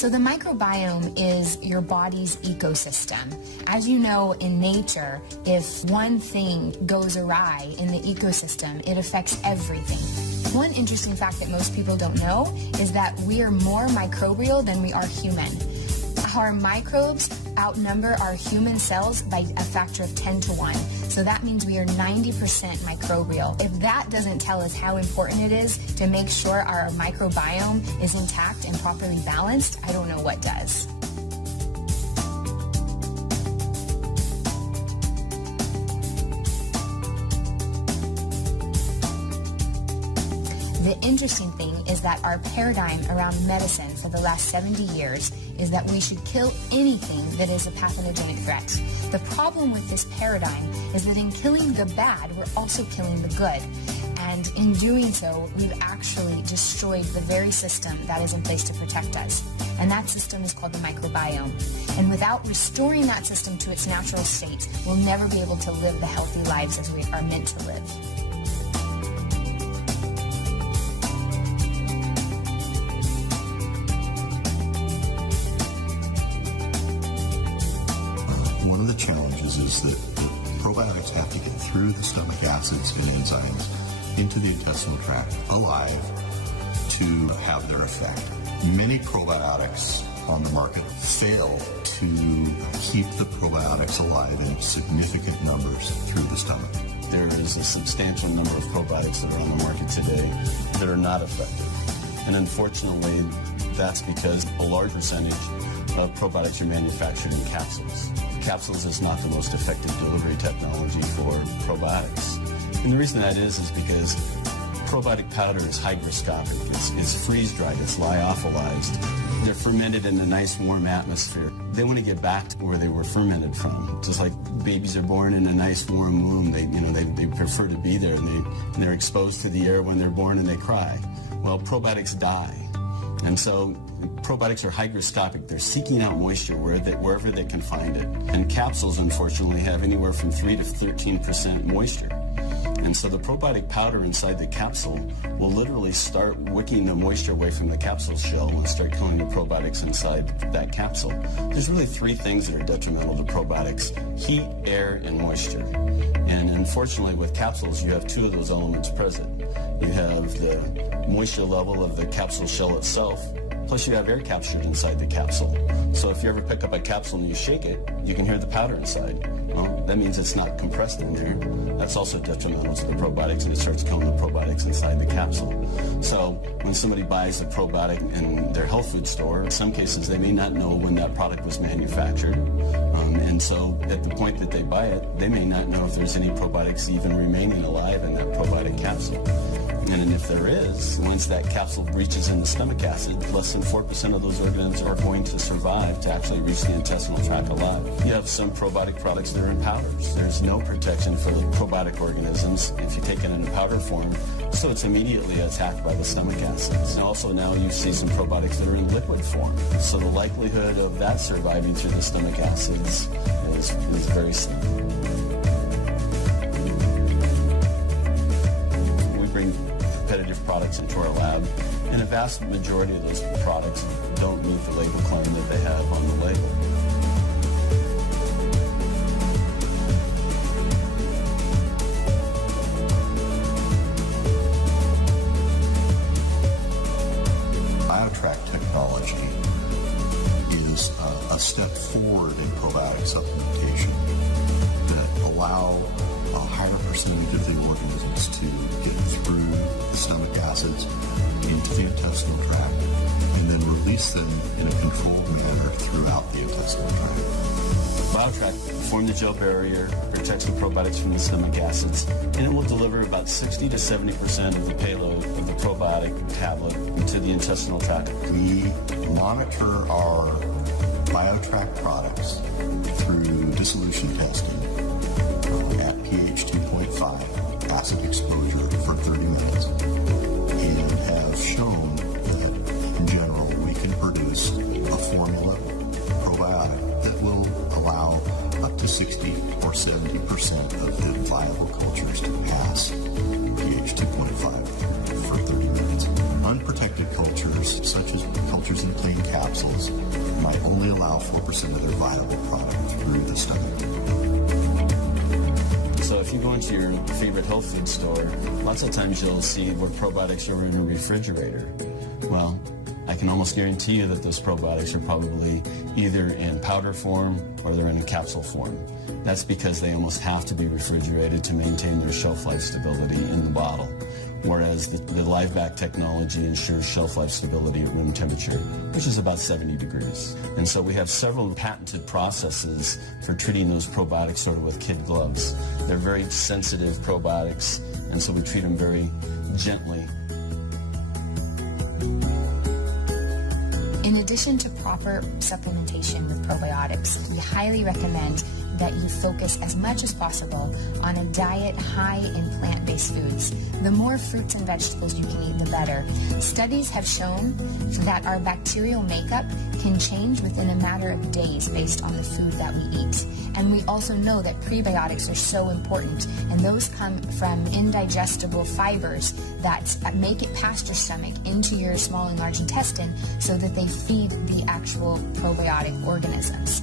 So the microbiome is your body's ecosystem. As you know, in nature, if one thing goes awry in the ecosystem, it affects everything. One interesting fact that most people don't know is that we are more microbial than we are human. Our microbes outnumber our human cells by a factor of 10 to 1. So that means we are 90% microbial. If that doesn't tell us how important it is to make sure our microbiome is intact and properly balanced, I don't know what does. The interesting thing is that our paradigm around medicine for the last 70 years is that we should kill anything that is a pathogenic threat. The problem with this paradigm is that in killing the bad, we're also killing the good. And in doing so, we've actually destroyed the very system that is in place to protect us. And that system is called the microbiome. And without restoring that system to its natural state, we'll never be able to live the healthy lives as we are meant to live. One of the challenges is that probiotics have to get through the stomach acids and enzymes into the intestinal tract alive to have their effect. Many probiotics on the market fail to keep the probiotics alive in significant numbers through the stomach. There is a substantial number of probiotics that are on the market today that are not effective. And unfortunately, that's because a large percentage of probiotics are manufactured in capsules. Capsules is not the most effective delivery technology for probiotics. And the reason that is because probiotic powder is hygroscopic. It's freeze-dried. It's lyophilized. They're fermented in a nice warm atmosphere. They want to get back to where they were fermented from. Just like babies are born in a nice warm womb, they prefer to be there, and they're exposed to the air when they're born and they cry. Well, probiotics die. And so probiotics are hygroscopic. They're seeking out moisture wherever they can find it. And capsules, unfortunately, have anywhere from 3 to 13% moisture. And so the probiotic powder inside the capsule will literally start wicking the moisture away from the capsule shell and start killing the probiotics inside that capsule. There's really three things that are detrimental to probiotics: heat, air, and moisture. And unfortunately, with capsules, you have two of those elements present. You have the moisture level of the capsule shell itself, plus you have air captured inside the capsule. So if you ever pick up a capsule and you shake it, you can hear the powder inside. Well, that means it's not compressed in there. That's also detrimental to the probiotics, and it starts killing the probiotics inside the capsule. So when somebody buys a probiotic in their health food store, in some cases they may not know when that product was manufactured. And so at the point that they buy it, they may not know if there's any probiotics even remaining alive in that probiotic capsule. And if there is, once that capsule breaches in the stomach acid, less than 4% of those organisms are going to survive to actually reach the intestinal tract alive. You have some probiotic products that are in powders. There's no protection for the probiotic organisms if you take it in a powder form, so it's immediately attacked by the stomach acids. And also now you see some probiotics that are in liquid form. So the likelihood of that surviving through the stomach acids is very slim. Competitive products into our lab, and a vast majority of those products don't meet the label claim that they have on the label. BioTrack technology is a step forward in probiotic supplementation that allow a higher percentage of the organisms to get through the stomach acids into the intestinal tract and then release them in a controlled manner throughout the intestinal tract. BioTrack forms the gel barrier, protects the probiotics from the stomach acids, and it will deliver about 60 to 70% of the payload of the probiotic tablet into the intestinal tract. We monitor our BioTrack products through dissolution testing at pH 2.5 acid exposure for 30 minutes and have shown that in general we can produce a formula probiotic that will allow up to 60 or 70% of the viable cultures to pass pH 2.5 for 30 minutes. unprotected cultures, such as cultures in plain capsules, might only allow 4% of their viable product through the stomach. So if you go into your favorite health food store, lots of times you'll see where probiotics are in a refrigerator. Well, I can almost guarantee you that those probiotics are probably either in powder form or they're in capsule form. That's because they almost have to be refrigerated to maintain their shelf life stability in the bottle, whereas the live back technology ensures shelf life stability at room temperature, which is about 70 degrees. And so we have several patented processes for treating those probiotics sort of with kid gloves. They're very sensitive probiotics, and so we treat them very gently. In addition to proper supplementation with probiotics, we highly recommend that you focus as much as possible on a diet high in plant-based foods. The more fruits and vegetables you can eat, the better. Studies have shown that our bacterial makeup can change within a matter of days based on the food that we eat. And we also know that prebiotics are so important, and those come from indigestible fibers that make it past your stomach into your small and large intestine so that they feed the actual probiotic organisms.